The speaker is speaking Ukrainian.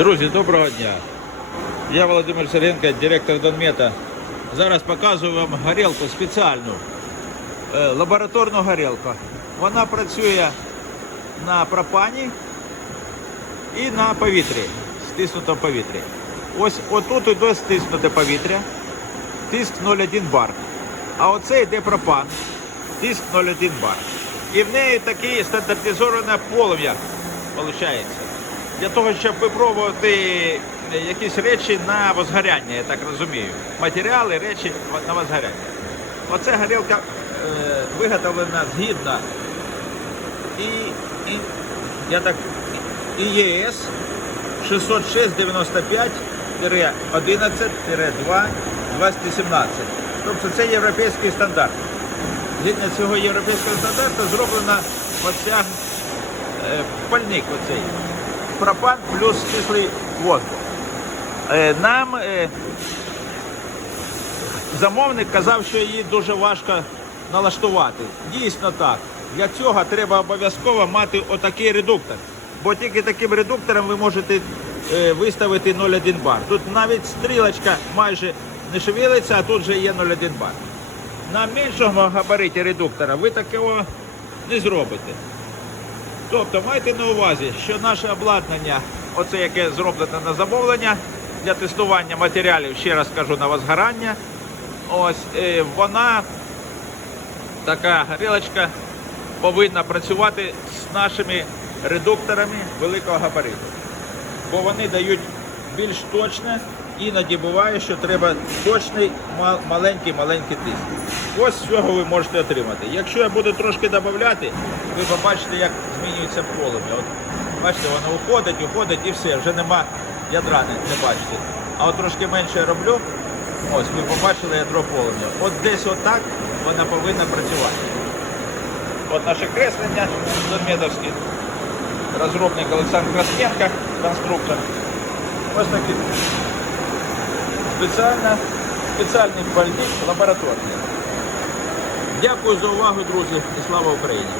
Друзі, доброго дня. Я Володимир Сергенко, директор Донмета. Зараз показую вам горілку спеціальну, е, лабораторну горілку. Вона працює на пропані і на повітрі, стиснутому повітрі. Ось отут іде стиснуте повітря, тиск 0,1 бар. А оце йде пропан, тиск 0,1 бар. І в неї таке стандартизоване полум'я виходить. Для того, щоб випробувати якісь речі на возгоряння, я так розумію. Матеріали, речі на возгоряння. Оця горілка е, виготовлена згідно і, і я так і ЄС 606-95-11-2-217. Тобто це європейський стандарт. Згідно цього європейського стандарту зроблена оця е, пальник оцей. Пропан плюс кислий воздух. Е, нам е, замовник казав, що її дуже важко налаштувати. Дійсно так. Для цього треба обов'язково мати отакий редуктор. Бо тільки таким редуктором ви можете е, виставити 0,1 бар. Тут навіть стрілочка майже не шевелиться, а тут вже є 0,1 бар. На меншому габариті редуктора ви такого не зробите. Тобто майте на увазі, що наше обладнання, оце яке зроблено на замовлення для тестування матеріалів, ще раз кажу, на возгорання, ось е, вона така горілочка повинна працювати з нашими редукторами великого габариту. Бо вони дають більш точне, іноді буває, що треба точний маленький-маленький тиск. Ось з цього ви можете отримати. Якщо я буду трошки додати, ви побачите, як змінюється полум'я. Бачите, воно уходить, уходить і все, вже нема ядра, не, не бачите. А от трошки менше я роблю, ось ви побачили ядро полум'я. От десь отак вона повинна працювати. От наше креслення Донмедовське, розробник Олександр Красненко, конструктор. Ось такий спеціальна, спеціальний пальник лабораторний. Дякую за увагу, друзі, і слава Україні!